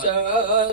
4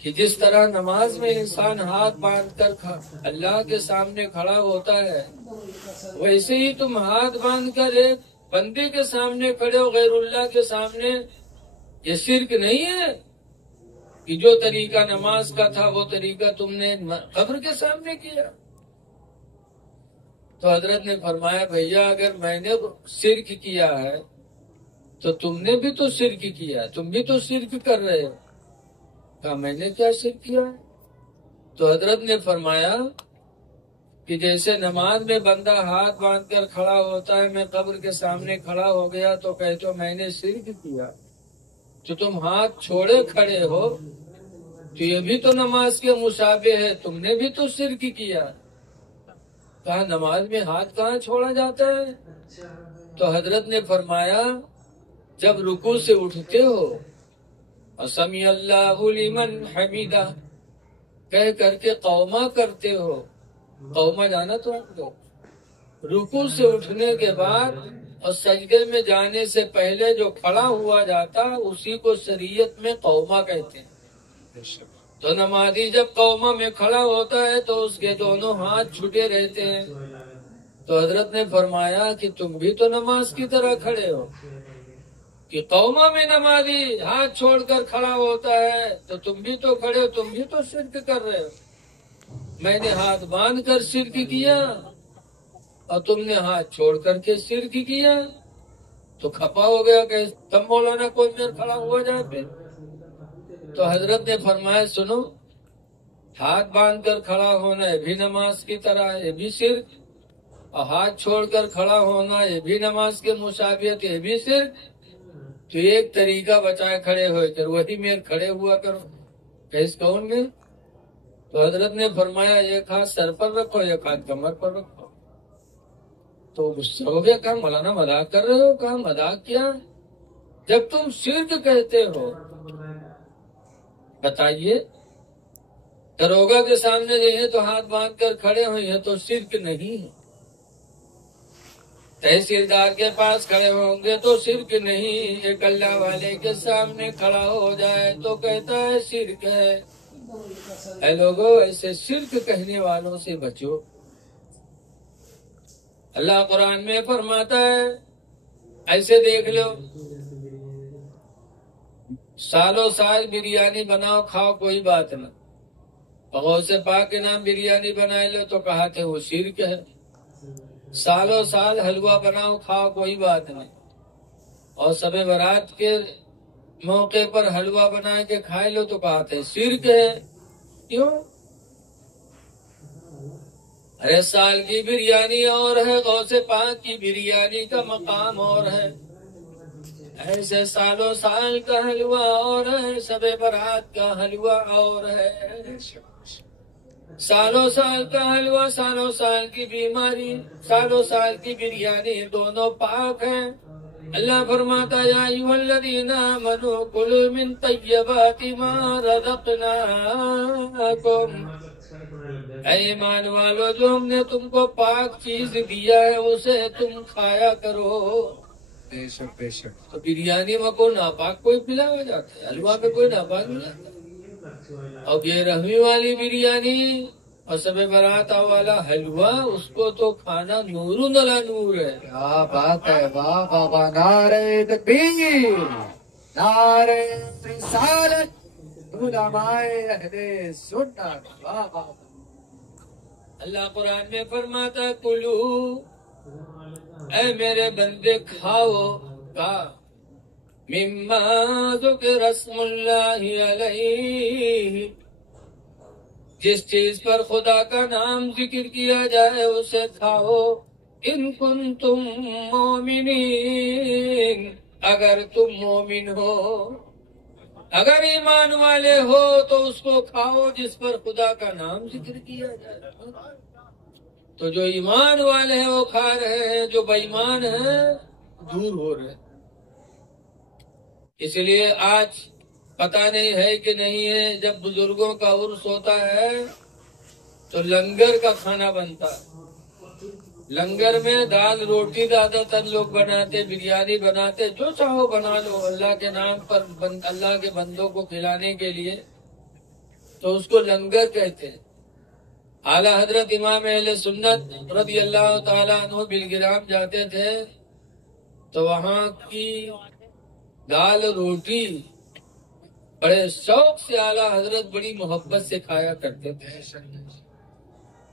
کہ جس طرح نماز میں انسان ہاتھ باندھ کر اللہ کے سامنے کھڑا ہوتا ہے، ویسے ہی تم ہاتھ باندھ کر ایک بندے کے سامنے کھڑے ہو، غیر اللہ کے سامنے۔ یہ شرک نہیں ہے کہ جو طریقہ نماز کا تھا وہ طریقہ تم نے قبر کے سامنے کیا۔ تو حضرت نے فرمایا بھیا اگر میں نے شرک کیا ہے تو تم نے بھی تو شرک کیا ہے، تم بھی تو شرک کر رہے ہو۔ کہا میں نے کیا شرک کیا ہے؟ تو حضرت نے فرمایا کہ جیسے نماز میں بندہ ہاتھ باندھ کر کھڑا ہوتا ہے، میں قبر کے سامنے کھڑا ہو گیا تو کہتے ہو میں نے شرک کیا، تو تم ہاتھ چھوڑے کھڑے ہو تو یہ بھی تو نماز کے مشابہ ہے، تم نے بھی تو شرک کیا۔ کہا نماز میں ہاتھ کہاں چھوڑا جاتا ہے؟ تو حضرت نے فرمایا جب رکوع سے اٹھتے ہو سمیع اللہ لمن حمیدہ کہہ کر کے قوما کرتے ہو، قوما جانا تو آپ کو، رکوع سے اٹھنے کے بعد اور سجدے میں جانے سے پہلے جو کھڑا ہوا جاتا اسی کو شریعت میں قوما کہتے ہیں۔ تو نمازی جب قوما میں کھڑا ہوتا ہے تو اس کے دونوں ہاتھ چھٹے رہتے ہیں۔ تو حضرت نے فرمایا کہ تم بھی تو نماز کی طرح کھڑے ہو کہ قوما میں نمازی ہاتھ چھوڑ کر کھڑا ہوتا ہے تو تم بھی تو کھڑے ہو، تم بھی تو شرک کر رہے ہو۔ میں نے ہاتھ باندھ کر شرک کیا اور تم نے ہاتھ چھوڑ کر کے شرک کیا، تو کھپا ہو گیا کہ تم مولانا کوئی میر کھڑا ہوا جائے پھر۔ تو حضرت نے فرمایا سنو، ہاتھ باندھ کر کھڑا ہونا یہ بھی نماز کی طرح ہے، یہ بھی شرک، اور ہاتھ چھوڑ کر کھڑا ہونا یہ بھی نماز کے مشابہت، یہ بھی شرک۔ تو ایک طریقہ بچائے کھڑے ہوئے کر وہی میر کھڑے ہوا کرو۔ کیس کون میں؟ تو حضرت نے فرمایا ایک ہاتھ سر پر رکھو، ایک ہاتھ کمر پر رکھو۔ تو غصہ ہو گیا، کہا مولانا مذاق کر رہے ہو؟ کہا مذاق کیا، جب تم شرک کہتے ہو بتائیے، دروگا کے سامنے جائیں تو ہاتھ باندھ کر کھڑے ہوئے ہیں تو شرک نہیں ہے، تحصیلدار کے پاس کھڑے ہوں گے تو شرک نہیں، ایک اللہ والے کے سامنے کھڑا ہو جائے تو کہتا ہے شرک ہے۔ اے لوگوں ایسے شرک کہنے والوں سے بچو۔ اللہ قرآن میں فرماتا ہے ایسے دیکھ لو، سالوں سال بریانی بناؤ کھاؤ کوئی بات نہ، غوث پاک کے نام بریانی بنائے لو تو کہا کہ وہ شرک ہے، سالوں سال حلوہ بناؤ کھاؤ کوئی بات نہیں، اور شب برات کے موقع پر حلوہ بنا کے کھائے لو تو کہا تھے شرک ہے۔ کیوں؟ ارے سال کی بریانی اور ہے، غوث پاک کی بریانی کا مقام اور ہے، ایسے سالوں سال کا حلوہ اور ہے، شب برات کا حلوہ اور ہے۔ سالوں سال کا حلوہ، سالوں سال کی بیماری، سالوں سال کی بریانی دونوں پاک ہیں۔ اللہ فرماتا یا ایھا الذین آمنوا کلوا من طیبات ما رزقناکم، اے ایمان والو جو ہم نے تم کو پاک چیز دیا ہے اسے تم کھایا کرو۔ بے شک بے شک۔ تو بریانی میں کوئی ناپاک کوئی پلا ہو جاتا ہے، حلوہ میں کوئی ناپاک ملاتا ہے، اور یہ رحمی والی بریانی اور شب برات والا حلوہ اس کو تو کھانا نور نلا نور ہے۔ کیا بات ہے، واہ بابا، نعرہ تکبیر، نعرہ رسالت، علماء اہل سنت، واہ بابا۔ اللہ قرآن میں فرماتا ہے کلو، اے میرے بندے کھاؤ کا، مما ذکر اسم اللہ علیہ، جس چیز پر خدا کا نام ذکر کیا جائے اسے کھاؤ، ان کنتم مومنین، اگر تم مومن ہو، اگر ایمان والے ہو تو اس کو کھاؤ جس پر خدا کا نام ذکر کیا جائے۔ تو جو ایمان والے ہیں وہ کھا رہے ہیں، جو بے ایمان ہیں دور ہو رہے ہیں۔ اس لیے آج پتہ نہیں ہے کہ نہیں ہے، جب بزرگوں کا عرس ہوتا ہے تو لنگر کا کھانا بنتا ہے، لنگر میں دال روٹی زیادہ تر لوگ بناتے، بریانی بناتے، جو چاہو بنا لو اللہ کے نام پر، اللہ کے بندوں کو کھلانے کے لیے۔ تو اس کو لنگر کہتے ہیں۔ اعلیٰ حضرت امام اہل سنت رضی اللہ تعالیٰ عنہ بلگرام جاتے تھے تو وہاں کی دال روٹی بڑے شوق سے اعلیٰ حضرت بڑی محبت سے کھایا کرتے تھے،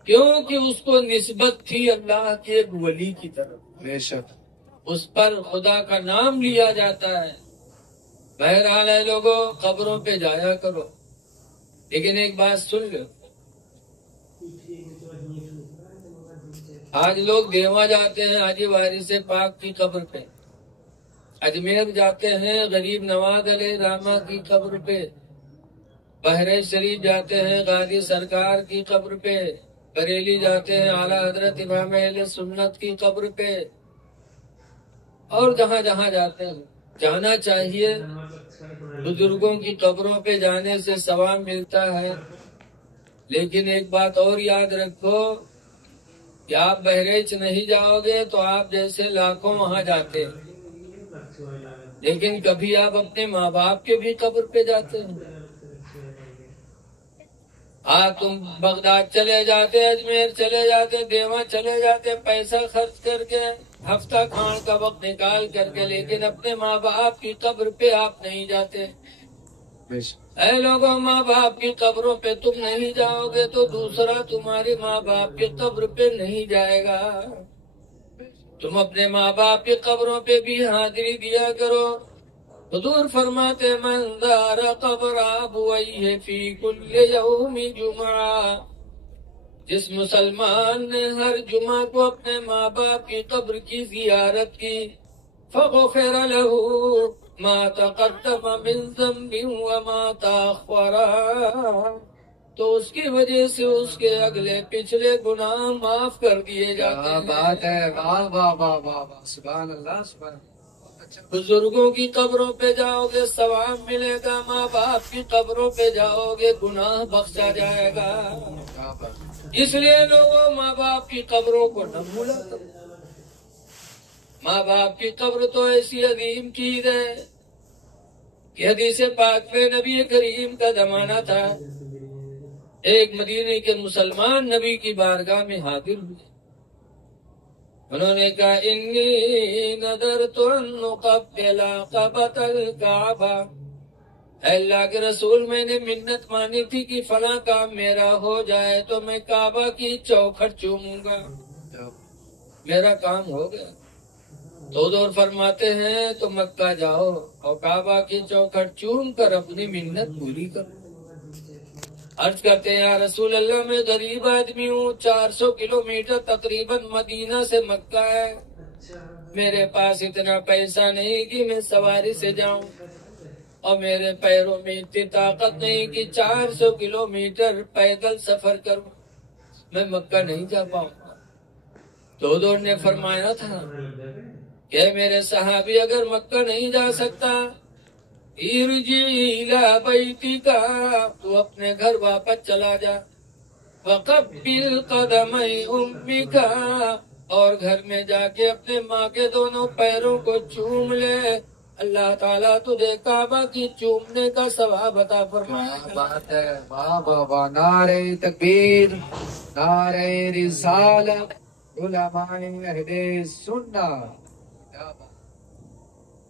کیونکہ اس کو نسبت تھی اللہ کے ایک ولی کی طرف، بے شک اس پر خدا کا نام لیا جاتا ہے۔ بہرحال ہے لوگوں، قبروں پہ جایا کرو، لیکن ایک بات سن لو، آج لوگ دیوا جاتے ہیں حاجی وارث پاک کی قبر پہ، اجمیر جاتے ہیں غریب نواز علیہ رحمہ کی قبر پہ، بحرین شریف جاتے ہیں غازی سرکار کی قبر پہ، بریلی جاتے ہیں اعلیٰ حضرت امام اہل سنت کی قبر پہ، اور جہاں جہاں جاتے ہیں جانا چاہیے۔ بزرگوں کی قبروں پہ جانے سے ثواب ملتا ہے، لیکن ایک بات اور یاد رکھو کہ آپ بہریچ نہیں جاؤ گے تو آپ جیسے لاکھوں وہاں جاتے ہیں، لیکن کبھی آپ اپنے ماں باپ کے بھی قبر پہ جاتے ہیں۔ تم بغداد چلے جاتے، اجمیر چلے جاتے، دیوا چلے جاتے، پیسہ خرچ کر کے ہفتہ کھان کا وقت نکال کر کے، لیکن اپنے ماں باپ کی قبر پہ آپ نہیں جاتے۔ اے لوگوں، ماں باپ کی قبروں پہ تم نہیں جاؤ گے تو دوسرا تمہارے ماں باپ کی قبر پہ نہیں جائے گا۔ تم اپنے ماں باپ کی قبروں پہ بھی حاضری دیا کرو۔ حضور فرماتے من زار قبر ابویہ فی کل یوم جمعہ، جس مسلمان نے ہر جمعہ کو اپنے ماں باپ کی قبر کی زیارت کی، فغفر له ما تقدم من ذنب وما تاخر، تو اس کی وجہ سے اس کے اگلے پچھلے گناہ معاف کر دیے جاتے ہیں۔ بات ہے، واہ واہ واہ واہ، سبحان اللہ سبحان اللہ۔ بزرگوں کی قبروں پہ جاؤ گے ثواب ملے گا، ماں باپ کی قبروں پہ جاؤ گے گناہ بخشا جائے گا۔ اس لیے لوگوں، ماں باپ کی قبروں کو نہ بھولا کرو۔ ماں باپ کی قبر تو ایسی عظیم چیز ہے کہ حدیث پاک میں نبی کریم کا زمانہ تھا، ایک مدینے کے مسلمان نبی کی بارگاہ میں حاضر ہوئے، انہوں نے کہا انی نذرت ان اقبل قبۃ الکعبہ، اے اللہ کے رسول، میں نے منت مانی تھی کہ فلاں کام میرا ہو جائے تو میں کعبہ کی چوکھٹ چوموں گا، میرا کام ہو گیا۔ تو حضور فرماتے ہیں تو مکہ جاؤ اور کعبہ کی چوکھٹ چوم کر اپنی منت پوری کرو۔ عرض کرتے ہیں یا رسول اللہ، میں غریب آدمی ہوں، 400 کلومیٹر تقریباً مدینہ سے مکہ ہے، میرے پاس اتنا پیسہ نہیں کہ میں سواری سے جاؤں، اور میرے پیروں میں اتنی طاقت نہیں کہ 400 کلومیٹر پیدل سفر کروں، میں مکہ نہیں جا پاؤں گا۔ تو حضور نے فرمایا تھا کہ میرے صحابی، اگر مکہ نہیں جا سکتا ارجع الی بیتک، تو اپنے گھر واپس چلا جا، وقبل قدمی امک، اور گھر میں جا کے اپنے ماں کے دونوں پیروں کو چوم لے، اللہ تعالیٰ تجھے کعبہ کی چومنے کا ثواب عطا فرمائے گا۔ بات ہے، واہ واہ واہ، نعرہ تکبیر، نعرہ رسالت، علماء اہل سنت۔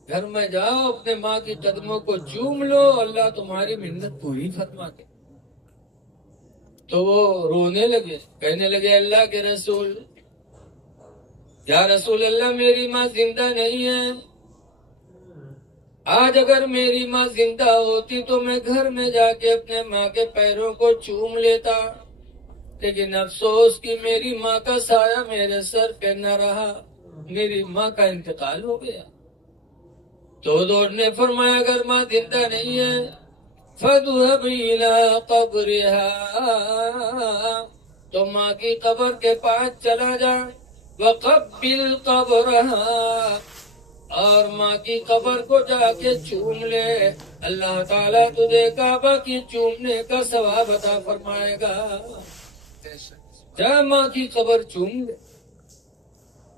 گھر میں جاؤ، اپنے ماں کی قدموں کو چوم لو، اللہ تمہاری منت پوری فرما دے۔ تو وہ رونے لگے، کہنے لگے اللہ کے رسول، یا رسول اللہ، میری ماں زندہ نہیں ہے، آج اگر میری ماں زندہ ہوتی تو میں گھر میں جا کے اپنے ماں کے پیروں کو چوم لیتا، لیکن افسوس کہ میری ماں کا سایہ میرے سر پہ نہ رہا، میری ماں کا انتقال ہو گیا۔ تو حضور نے فرمایا اگر ماں زندہ نہیں ہے فَاذْهَبْ إِلَىٰ قَبْرِهَا، تو ماں کی قبر کے پاس چلا جا، وَقَبِّلْ قَبْرَهَا، اور ماں کی قبر کو جا کے چوم لے، اللہ تعالیٰ تجھے کعبہ کی چومنے کا ثواب عطا فرمائے گا۔ جا ماں کی قبر چوم لے۔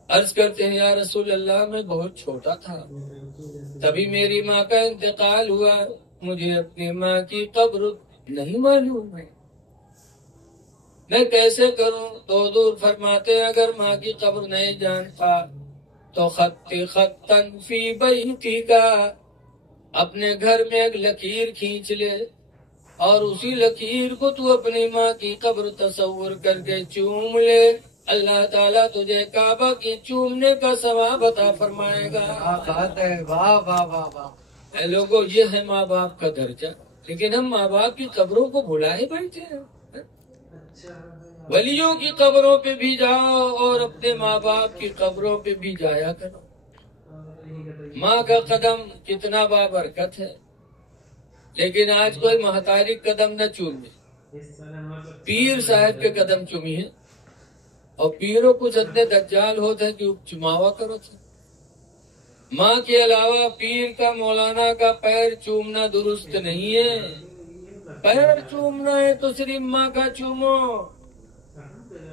عرض کرتے ہیں یا رسول اللہ، میں بہت چھوٹا تھا، تبھی میری ماں کا انتقال ہوا، مجھے اپنی ماں کی قبر نہیں معلوم ہے، میں کیسے کروں؟ تو حضور فرماتے اگر ماں کی قبر نہیں جانتا تو خطن فی بیتی کا، اپنے گھر میں ایک لکیر کھینچ لے اور اسی لکیر کو تو اپنی ماں کی قبر تصور کر کے چوم لے، اللہ تعالیٰ تجھے کعبہ کی چومنے کا ثواب عطا فرمائے گا۔ بات ہے، واہ واہ واہ واہ۔ اے لوگوں، یہ ہے ماں باپ کا درجہ، لیکن ہم ماں باپ کی قبروں کو بھلا ہی بیٹھے ہیں۔ ولیوں کی قبروں پہ بھی جاؤ اور اپنے ماں باپ کی قبروں پہ بھی جایا کرو۔ ماں کا قدم کتنا بابرکت ہے، لیکن آج کوئی محتاجی قدم نہ چومے، پیر صاحب کے قدم چومی ہے، اور پیروں کچھ اتنے دجال ہوتے ہیں کہ چماوا کرو تھے۔ ماں کے علاوہ پیر کا، مولانا کا پیر چومنا درست نہیں ہے۔ پیر چومنا ہے تو صرف ماں کا چومو،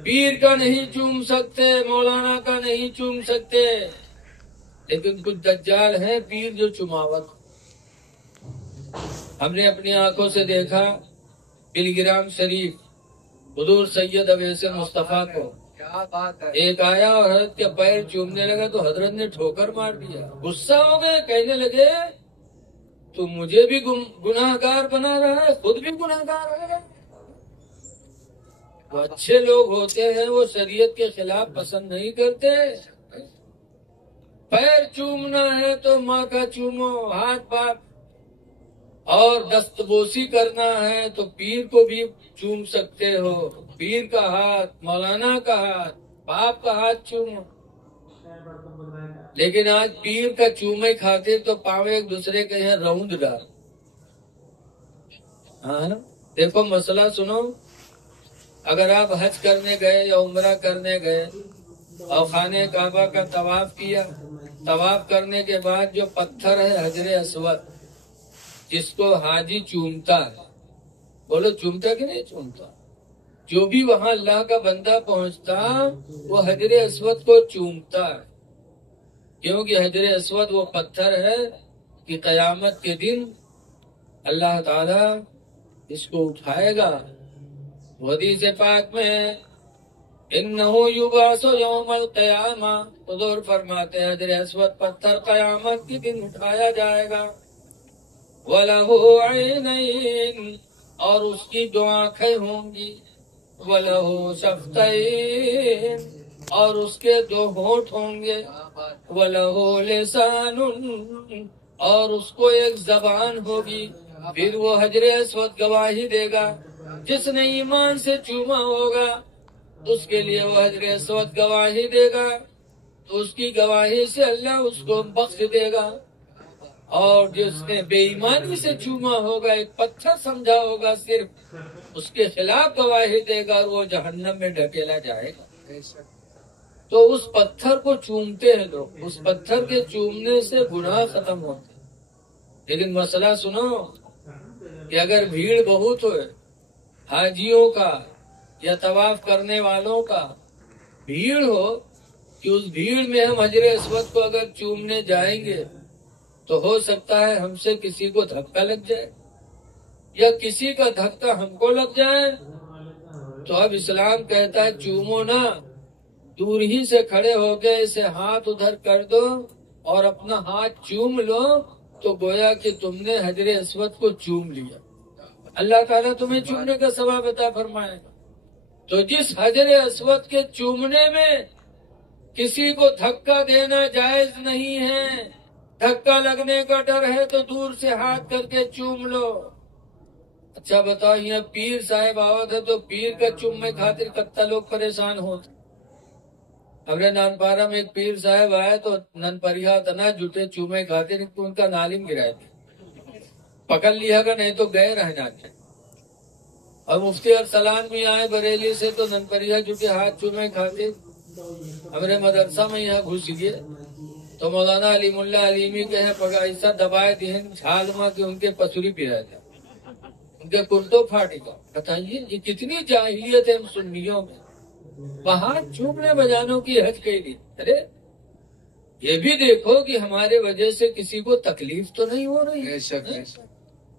پیر کا نہیں چوم سکتے، مولانا کا نہیں چوم سکتے، لیکن کچھ دجال ہیں پیر جو چماوت۔ ہم نے اپنی آنکھوں سے دیکھا پلگرام شریف حضور سید اویس مصطفیٰ کو، کیا بات ہے۔ ایک آیا اور حضرت کے پیر چومنے لگا تو حضرت نے ٹھوکر مار دیا، غصہ ہو گئے، کہنے لگے تو مجھے بھی گناہ گار بنا رہا ہے، خود بھی گناہ گار ہے۔ وہ اچھے لوگ ہوتے ہیں، وہ شریعت کے خلاف پسند نہیں کرتے۔ پیر چومنا ہے تو ماں کا چومو، ہاتھ پاپ، اور دستبوسی کرنا ہے تو پیر کو بھی چوم سکتے ہو، پیر کا ہاتھ، مولانا کا ہاتھ، باپ کا ہاتھ چومو۔ لیکن آج پیر کا چومے کھاتے تو پاؤں ایک دوسرے کے یہاں روند ڈال۔ ہاں دیکھو مسئلہ سنو، اگر آپ حج کرنے گئے یا عمرہ کرنے گئے اور خانہ کعبہ کا طواف کیا، طواف کرنے کے بعد جو پتھر ہے حجر اسود جس کو حاجی چومتا ہے، بولو چومتا کہ نہیں چومتا؟ جو بھی وہاں اللہ کا بندہ پہنچتا وہ حجر اسود کو چومتا ہے، کیونکہ حجر اسود وہ پتھر ہے کہ قیامت کے دن اللہ تعالیٰ اس کو اٹھائے گا۔ حدیث پاک میں انہو یبعث یوم القیامہ، حضور فرماتے ہیں حجر اسود پتھر قیامت کے دن اٹھایا جائے گا۔ وَلَهُ عَيْنَيْن، اور اس کی دو آنکھیں ہوں گی، وَلَهُ شَفْتَيْن، اور اس کے دو ہونٹ ہوں گے، وَلَهُ لِسَانٌ، اور اس کو ایک زبان ہوگی۔ پھر وہ حجر اسود گواہی دے گا، جس نے ایمان سے چوما ہوگا اس کے لیے وہ حجر اسود گواہی دے گا، تو اس کی گواہی سے اللہ اس کو بخش دے گا، اور جس نے بے ایمانی سے چوما ہوگا، ایک پتھر سمجھا ہوگا صرف، اس کے خلاف گواہی دے گا اور وہ جہنم میں ڈھکیلا جائے گا۔ تو اس پتھر کو چومتے ہیں لوگ، اس پتھر کے چومنے سے گناہ ختم ہوتے ہیں۔ لیکن مسئلہ سنو کہ اگر بھیڑ بہت ہوئے، حاجیوں کا یا طواف کرنے والوں کا بھیڑ ہو، کہ اس بھیڑ میں ہم حجر اسود کو اگر چومنے جائیں گے تو ہو سکتا ہے ہم سے کسی کو دھکا لگ جائے یا کسی کا دھکا ہم کو لگ جائے، تو اب اسلام کہتا ہے چومو نہ، دور ہی سے کھڑے ہو کے اسے ہاتھ ادھر کر دو اور اپنا ہاتھ چوم لو، تو گویا کہ تم نے حجر اسود کو چوم لیا، اللہ تعالیٰ تمہیں چومنے کا ثواب عطا فرمائے گا۔ تو جس حجر اسود کے چومنے میں کسی کو دھکا دینا جائز نہیں ہے، دھکا لگنے کا ڈر ہے تو دور سے ہاتھ کر کے چوم لو۔ اچھا بتاؤ، یہاں پیر صاحب آوت ہے تو پیر کا چومنے خاطر کتنا لوگ پریشان ہوتے۔ ہمارے نانپارا میں ایک پیر صاحب آئے تو ننپریا تنا جھوٹے چومے خاطر ان کا نالم گرائے تھے، پکڑ لیا گا نہیں تو گئے رہنا چاہیے۔ اور مفتی ارسلان بھی آئے بریلی سے تو ننپریا جھوٹے ہاتھ چومے خاطر ہمارے مدرسہ میں یہاں گھس گئے، تو مولانا علیم اللہ علیمی کے ہیں پگا ایسا دبائے دہن چھال ماں کے ان کے پسوری پی رہے تھے، ان کے کرتو پھاٹی کا۔ بتائیے یہ کتنی جاہلیت ہے سنیوں میں، وہاں چومنے بجانوں کی حج کہی دی۔ ارے یہ بھی دیکھو کہ ہمارے وجہ سے کسی کو تکلیف تو نہیں ہو رہی ہے۔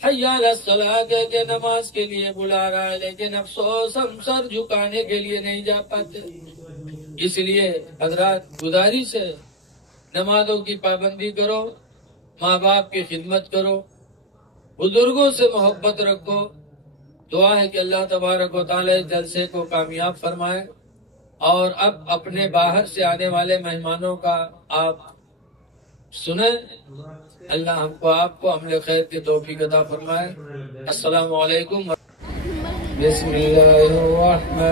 حیا علی الصلاۃ کہہ کے نماز کے لیے بلا رہا ہے، لیکن افسوس ہم سر جھکانے کے لیے نہیں جا پاتے۔ اس لیے حضرات گزارش ہے، نمازوں کی پابندی کرو، ماں باپ کی خدمت کرو، بزرگوں سے محبت رکھو۔ دعا ہے کہ اللہ تبارک و تعالی اس جلسے کو کامیاب فرمائے، اور اب اپنے باہر سے آنے والے مہمانوں کا آپ سنیں۔ اللہ ہم کو آپ کو عمل خیر کی توفیق عطا فرمائے۔ السلام علیکم۔ بسم اللہ الرحمن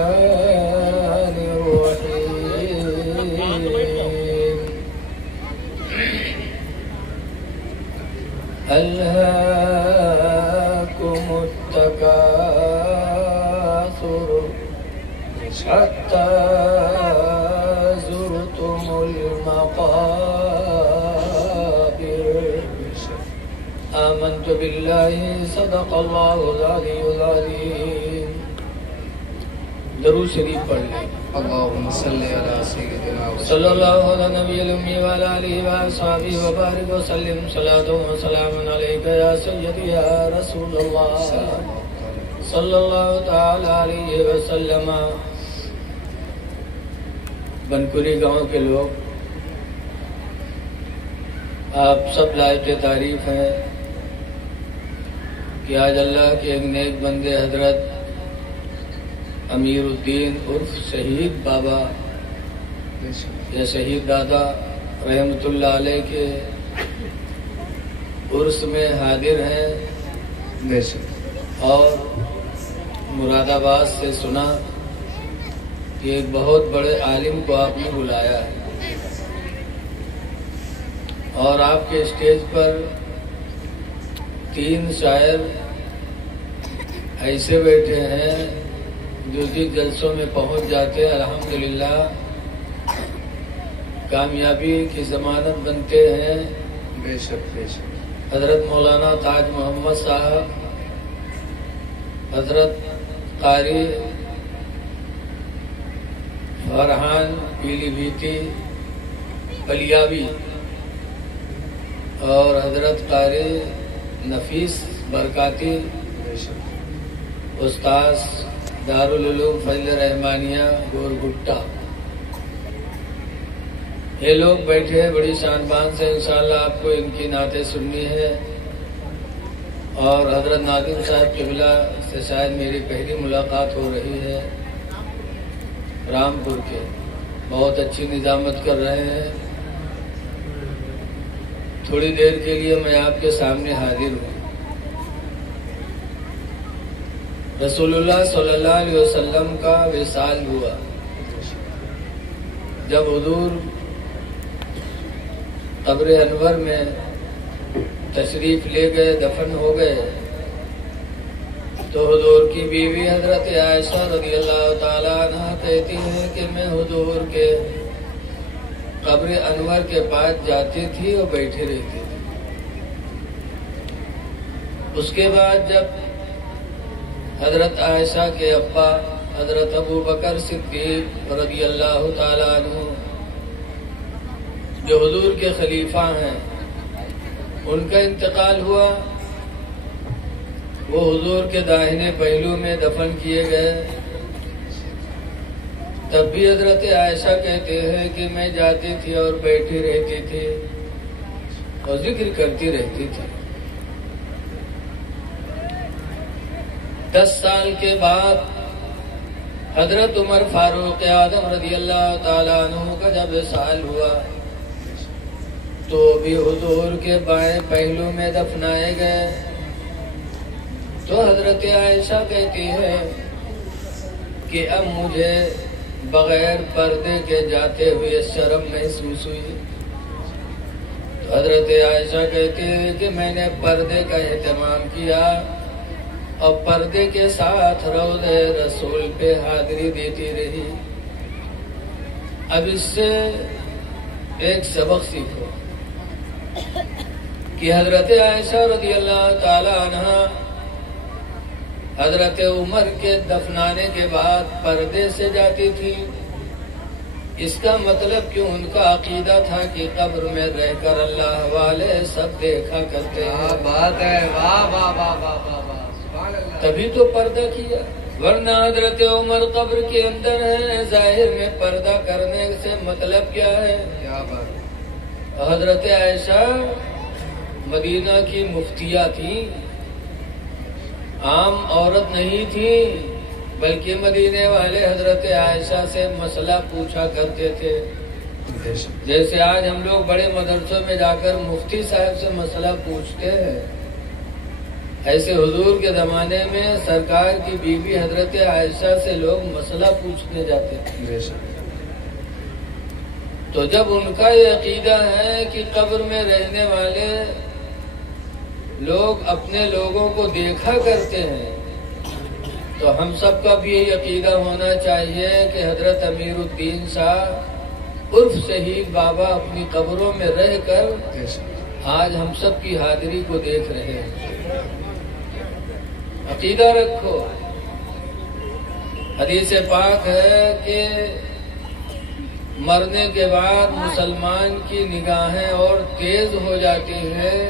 الرحیم۔ الہاکم التکاثر حتی زرتم المقابر آمنت باللہ صدق اللہ العلی العظیم۔ درود شریف پڑھ لیں۔ اللهم صل على سيدنا صلی اللہ علیہ نبی الامی وعلی آلہ وصحبہ وبارک وسلم۔ صلاۃ و سلام علیک یا سیدی یا رسول اللہ صلی اللہ تعالی علیہ وسلم۔ بنکری گاؤں کے لوگ، آپ سب لائق تعریف ہیں کہ آج اللہ کے ایک نیک بندے حضرت امیر الدین عرف شہید بابا یا شہید دادا رحمت اللہ علیہ کے عرس میں حاضر ہیں، اور مراد آباد سے سنا کہ ایک بہت بڑے عالم کو آپ نے بلایا ہے، اور آپ کے اسٹیج پر 3 شاعر ایسے بیٹھے ہیں جو جس جلسوں میں پہنچ جاتے ہیں الحمدللہ کامیابی کی ضمانت بنتے ہیں۔ بے شک بے شک۔ حضرت مولانا تاج محمد صاحب، حضرت قاری فرحان پیلی بھیتی پلیابی، اور حضرت قاری نفیس برکاتی، استاذ دارالعلوم فضل رحمانیہ گورگٹا، یہ لوگ بیٹھے ہیں بڑی شان بان سے۔ انشاءاللہ آپ کو ان کی نعتیں سننی ہے، اور حضرت ناظم صاحب قبلہ سے شاید میری پہلی ملاقات ہو رہی ہے، رامپور کے، بہت اچھی نظامت کر رہے ہیں۔ تھوڑی دیر کے لیے میں آپ کے سامنے حاضر ہوں۔ رسول اللہ صلی اللہ علیہ وسلم کا وصال ہوا، جب حضور قبر انور میں تشریف لے گئے، دفن ہو گئے، تو حضور کی بیوی حضرت عائشہ رضی اللہ تعالیٰ عنہ کہتی ہیں کہ میں حضور کے قبر انور کے پاس جاتی تھی اور بیٹھی رہتی تھی۔ اس کے بعد جب حضرت عائشہ کے ابا حضرت ابو بکر صدیق رضی اللہ تعالیٰ عنہ جو حضور کے خلیفہ ہیں، ان کا انتقال ہوا، وہ حضور کے داہنے پہلو میں دفن کیے گئے۔ تب بھی حضرت عائشہ کہتے ہیں کہ میں جاتی تھی اور بیٹھی رہتی تھی اور ذکر کرتی رہتی تھی۔ 10 سال کے بعد حضرت عمر فاروق اعظم رضی اللہ تعالیٰ عنہ کا جب وصال ہوا تو بھی حضور کے بائیں پہلو میں دفنائے گئے۔ تو حضرت عائشہ کہتی ہے کہ اب مجھے بغیر پردے کے جاتے ہوئے شرم محسوس ہوئی۔ تو حضرت عائشہ کہتی ہے کہ میں نے پردے کا اہتمام کیا اور پردے کے ساتھ روضہ رسول پہ حاضری دیتی رہی۔ اب اس سے ایک سبق سیکھو کہ حضرت عائشہ رضی اللہ تعالی عنہ حضرت عمر کے دفنانے کے بعد پردے سے جاتی تھی، اس کا مطلب کہ ان کا عقیدہ تھا کہ قبر میں رہ کر اللہ والے سب دیکھا کرتے ہیں. بات ہے. واہ واہ واہ واہ واہ واہ. سبحان اللہ. تبھی تو پردہ کیا. ورنہ حضرت عمر قبر کے اندر ہے، ظاہر میں پردہ کرنے سے مطلب کیا ہے؟ کیا بات. حضرت عائشہ مدینہ کی مفتیہ تھی، عام عورت نہیں تھی، بلکہ مدینے والے حضرت عائشہ سے مسئلہ پوچھا کرتے تھے. جیسے آج ہم لوگ بڑے مدرسوں میں جا کر مفتی صاحب سے مسئلہ پوچھتے ہیں، ایسے حضور کے زمانے میں سرکار کی بیوی حضرت عائشہ سے لوگ مسئلہ پوچھنے جاتے تھے. تو جب ان کا یہ عقیدہ ہے کہ قبر میں رہنے والے لوگ اپنے لوگوں کو دیکھا کرتے ہیں، تو ہم سب کا بھی یہی عقیدہ ہونا چاہیے کہ حضرت امیر الدین شاہ عرف شہید بابا اپنی قبروں میں رہ کر آج ہم سب کی حاضری کو دیکھ رہے ہیں. عقیدہ رکھو. حدیث پاک ہے کہ مرنے کے بعد مسلمان کی نگاہیں اور تیز ہو جاتی ہیں،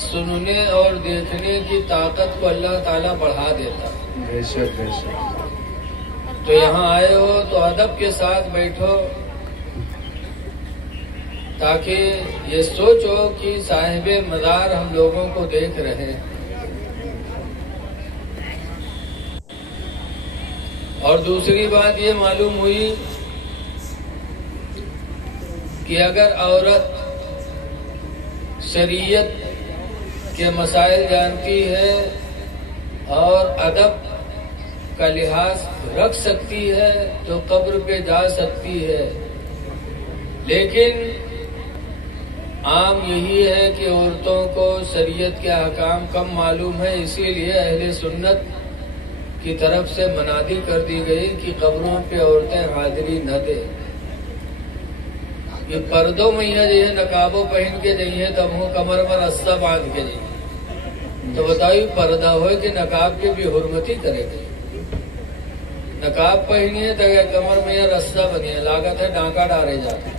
سننے اور دیکھنے کی طاقت کو اللہ تعالیٰ بڑھا دیتا. بے شک بے شک. تو یہاں آئے ہو تو ادب کے ساتھ بیٹھو، تاکہ یہ سوچو کہ صاحب مزار ہم لوگوں کو دیکھ رہے ہیں. اور دوسری بات یہ معلوم ہوئی کہ اگر عورت شریعت کے مسائل جانتی ہے اور ادب کا لحاظ رکھ سکتی ہے تو قبر پہ جا سکتی ہے. لیکن عام یہی ہے کہ عورتوں کو شریعت کے احکام کم معلوم ہے، اسی لیے اہل سنت کی طرف سے منادی کر دی گئی کہ قبروں پہ عورتیں حاضری نہ دیں. یہ پردوں میں جو ہے نقابوں پہن کے جائیے تب ہوں کمر پر رسہ باندھ کے جائیے. تو بتائیے پردہ ہوئے کہ نقاب کی بھی حرمتی کرے گی. نقاب پہنیے تو کمر میں یہ رسہ بنی ہے، لاگت ہے ڈانکا ڈالے جاتے.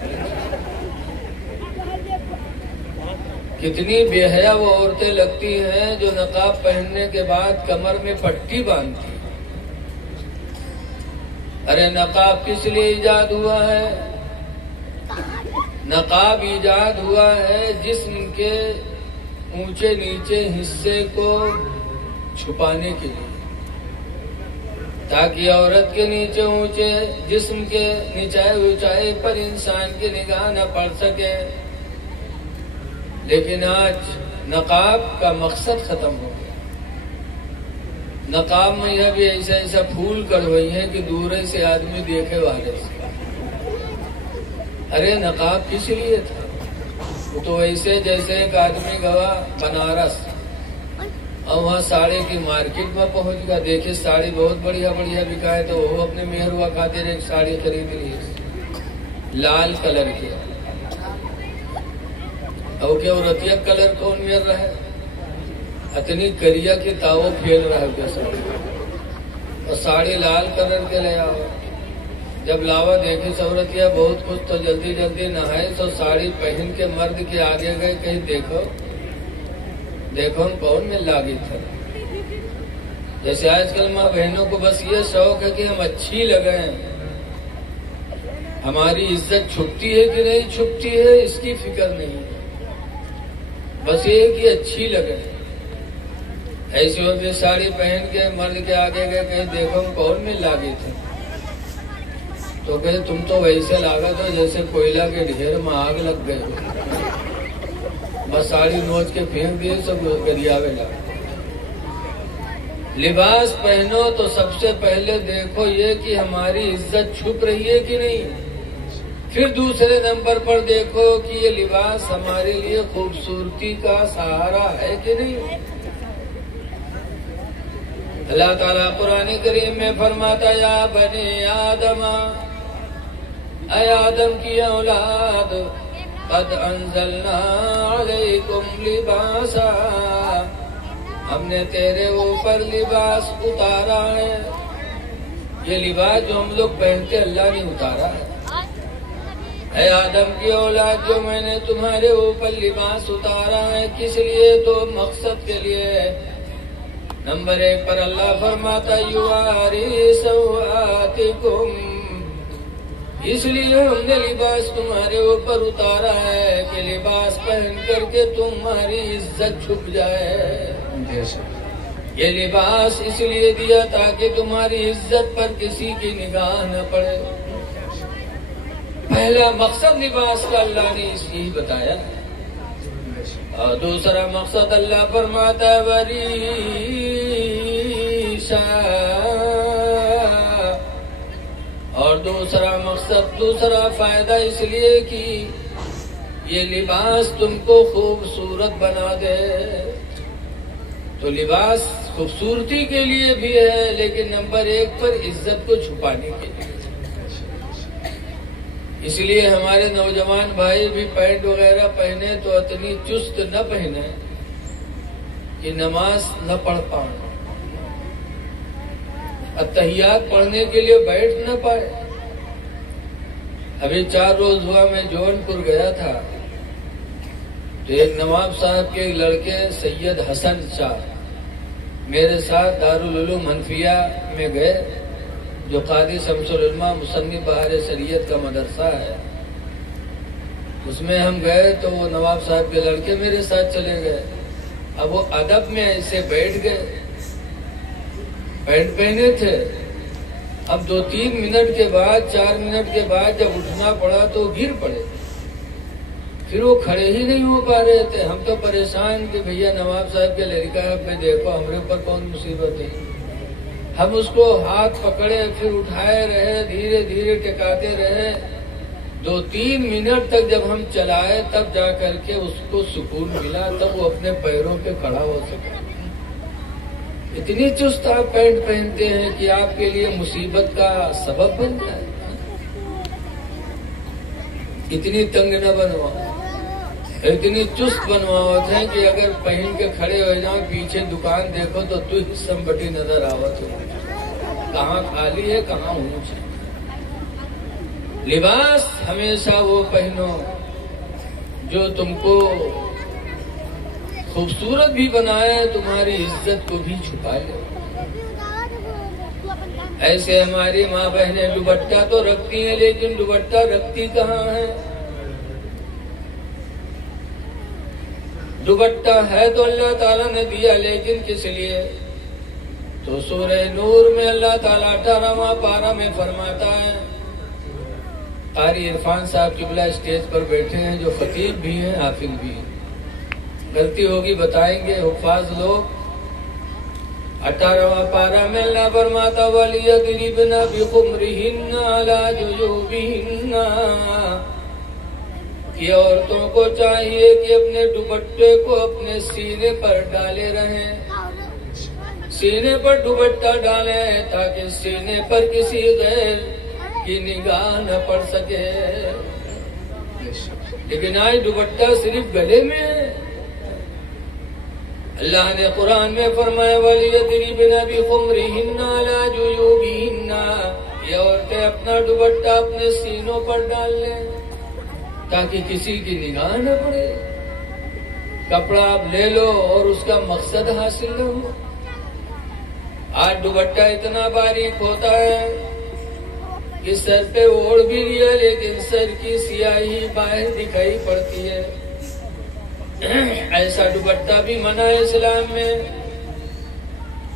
کتنی بے حیا وہ عورتیں لگتی ہیں جو نقاب پہننے کے بعد کمر میں پٹی باندھتی. ارے نقاب کس لیے ایجاد ہوا ہے؟ نقاب ایجاد ہوا ہے جسم کے اونچے نیچے حصے کو چھپانے کے لیے، تاکہ عورت کے نیچے اونچے جسم کے اونچائی پر انسان کی نگاہ نہ پڑ سکے. لیکن آج نقاب کا مقصد ختم ہو گیا. نقاب میں یہ بھی ایسا پھول کر ہوئی ہیں کہ دور سے آدمی دیکھے والے سے. ارے نقاب کس لیے تھا؟ تو ایسے جیسے ایک آدمی گوا بنارس اور وہاں ساڑی کی مارکیٹ میں پہنچ گیا، دیکھے ساڑی بہت بڑھیا بڑھیا بکائے تو وہ اپنے مہروا خاطر ایک ساڑی خرید لی لال کلر کی. اور کیا رتیا کلر کون مل رہا ہے؟ اتنی کریا کی تاو پھیل رہا ہے کیسا، اور ساڑی لال کلر کے لے آؤ. جب لاوا دیکھے سورتیا بہت کچھ تو جلدی جلدی نہائے تو ساڑی پہن کے مرد کے آگے گئے، کہیں دیکھو دیکھو ہم کون میں لاگی تھا. جیسے آج کل ماں بہنوں کو بس یہ شوق ہے کہ ہم اچھی لگیں، ہماری عزت چھپتی ہے کہ نہیں چھپتی ہے اس کی فکر نہیں، بس یہ کہ اچھی لگے. ایسی اور بھی ساڑی پہن کے مرد کے آگے گئے، کہیں دیکھو ہم کون میں لاگی تھے. تو کہتے تم تو ویسے لاگا تھا جیسے کوئلہ کے ڈھیر میں آگ لگ گئے، بس ساڑی نوچ کے پھینک دیے سب گریاوے لگا. لباس پہنو تو سب سے پہلے دیکھو یہ کہ ہماری عزت چھپ رہی ہے کہ نہیں، پھر دوسرے نمبر پر دیکھو کہ یہ لباس ہمارے لیے خوبصورتی کا سہارا ہے کہ نہیں. اللہ تعالیٰ قرآن کریم میں فرماتا یا بنی آدم، اے آدم کی اولاد، قد انزلنا علیکم لباسا، ہم نے تیرے اوپر لباس اتارا ہے. یہ لباس جو ہم لوگ پہنتے اللہ نے اتارا ہے. اے آدم کی اولاد، جو میں نے تمہارے اوپر لباس اتارا ہے کس لیے؟ تو مقصد کے لیے۔ نمبر 1 پر اللہ فرماتا یواری سوآتکم، اس لیے ہم نے لباس تمہارے اوپر اتارا ہے کہ لباس پہن کر کے تمہاری عزت چھپ جائے۔ یہ لباس اس لیے دیا تاکہ تمہاری عزت پر کسی کی نگاہ نہ پڑے۔ پہلا مقصد لباس کا اللہ نے اس لیے بتایا، اور دوسرا مقصد اللہ فرماتا ہے وریشا، اور دوسرا مقصد، دوسرا فائدہ اس لیے کہ یہ لباس تم کو خوبصورت بنا دے۔ تو لباس خوبصورتی کے لیے بھی ہے، لیکن نمبر 1 پر عزت کو چھپانے کے لیے۔ اس لیے ہمارے نوجوان بھائی بھی پینٹ وغیرہ پہنے تو اتنی چست نہ پہنے کہ نماز نہ پڑھ پائیں، اتحیات پڑھنے کے لیے بیٹھ نہ پائے۔ ابھی 4 روز ہوا میں جون پور گیا تھا، تو ایک نواب صاحب کے لڑکے سید حسن شاہ میرے ساتھ دارالعلوم حنفیہ میں گئے، جو قاضی شمس العلماء مصنف بہار شریعت کا مدرسہ ہے، اس میں ہم گئے تو وہ نواب صاحب کے لڑکے میرے ساتھ چلے گئے۔ اب وہ ادب میں ایسے بیٹھ گئے، پینٹ پہنے تھے، اب 2-3 منٹ کے بعد 4 منٹ کے بعد جب اٹھنا پڑا تو گر پڑے، پھر وہ کھڑے ہی نہیں ہو پا رہے تھے۔ ہم تو پریشان کہ بھیا نواب صاحب کے لڑکا ہے، دیکھو ہمارے اوپر کون مصیبت ہے۔ ہم اس کو ہاتھ پکڑے، پھر اٹھائے رہے، دھیرے دھیرے ٹکاتے رہے، 2-3 منٹ تک جب ہم چلائے تب جا کر کے اس کو سکون ملا، تب وہ اپنے پیروں پہ کھڑا ہو سکا۔ اتنی چست آپ پینٹ پہنتے ہیں کہ آپ کے لیے مصیبت کا سبب بن جائے۔ اتنی تنگ نہ بنواؤ، اتنی چست بنواوت ہے کہ اگر پہن کے کھڑے ہو جاؤ، پیچھے دکان دیکھو تو سمبٹی نظر آوت ہو، کہاں خالی ہے کہاں اونچ ہے۔ لباس ہمیشہ وہ پہنو جو تم کو خوبصورت بھی بنائے، تمہاری عزت کو بھی چھپا لے۔ ایسے ہماری ماں بہنیں دوپٹہ تو رکھتی ہیں، لیکن دوپٹہ رکھتی کہاں ہے؟ دوپٹہ ہے تو اللہ تعالیٰ نے دیا، لیکن کس لیے؟ تو سورہ نور میں اللہ تعالیٰ 18واں پارہ میں فرماتا ہے، قاری عرفان صاحب قبلہ اسٹیج پر بیٹھے ہیں، جو خطیب بھی ہیں حافظ بھی ہیں، غلطی ہوگی بتائیں گے حفاظ لوگ۔ 18واں پارہ میں اللہ فرماتا وَلْيَضْرِبْنَ بِخُمُرِهِنَّ عَلَى جُيُوبِهِنَّ، کہ عورتوں کو چاہیے کہ اپنے دوپٹے کو اپنے سینے پر ڈالے رہیں، سینے پر دوپٹہ ڈالیں تاکہ سینے پر کسی غیر کی نگاہ نہ پڑ سکے۔ لیکن آج دوپٹہ صرف گلے میں ہے۔ اللہ نے قرآن میں فرمایا وَلْيَضْرِبْنَ بِخُمُرِهِنَّ عَلَى جُيُوبِهِنَّ، یہ عورتیں اپنا دوپٹہ اپنے سینوں پر ڈال لیں تاکہ کسی کی نگاہ نہ پڑے۔ کپڑا آپ لے لو اور اس کا مقصد حاصل نہ ہو۔ آج دوپٹہ اتنا باریک ہوتا ہے کہ سر پہ اوڑھ بھی لیا لیکن سر کی سیاہی باہر دکھائی پڑتی ہے۔ ایسا دوپٹہ بھی منع ہے اسلام میں۔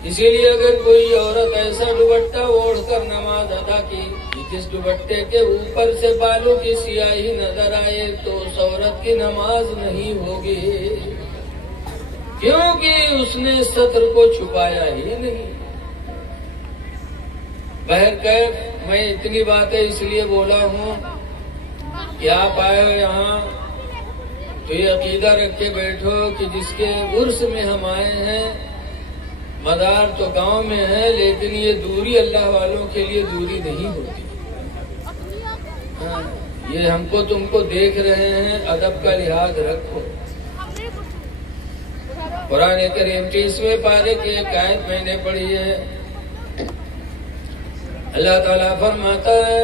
اسی لیے اگر کوئی عورت ایسا دوپٹہ اوڑھ کر نماز ادا کی جس دوپٹے کے اوپر سے بالوں کی سیاہی نظر آئے تو اس عورت کی نماز نہیں ہوگی، کیونکہ اس نے ستر کو چھپایا ہی نہیں۔ بہرکیف میں اتنی باتیں اس لیے بولا ہوں کہ آپ آئے ہو یہاں تو یہ عقیدہ رکھ کے بیٹھو کہ جس کے عرس میں ہم آئے ہیں، مزار تو گاؤں میں ہے لیکن یہ دوری اللہ والوں کے لیے دوری نہیں ہوتی۔ یہ ہم کو تم کو دیکھ رہے ہیں، ادب کا لحاظ رکھو۔ قرآن کریم 30ویں پارے کی ایک آیت میں نے پڑھی ہے، اللہ تعالیٰ فرماتا ہے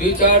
2-4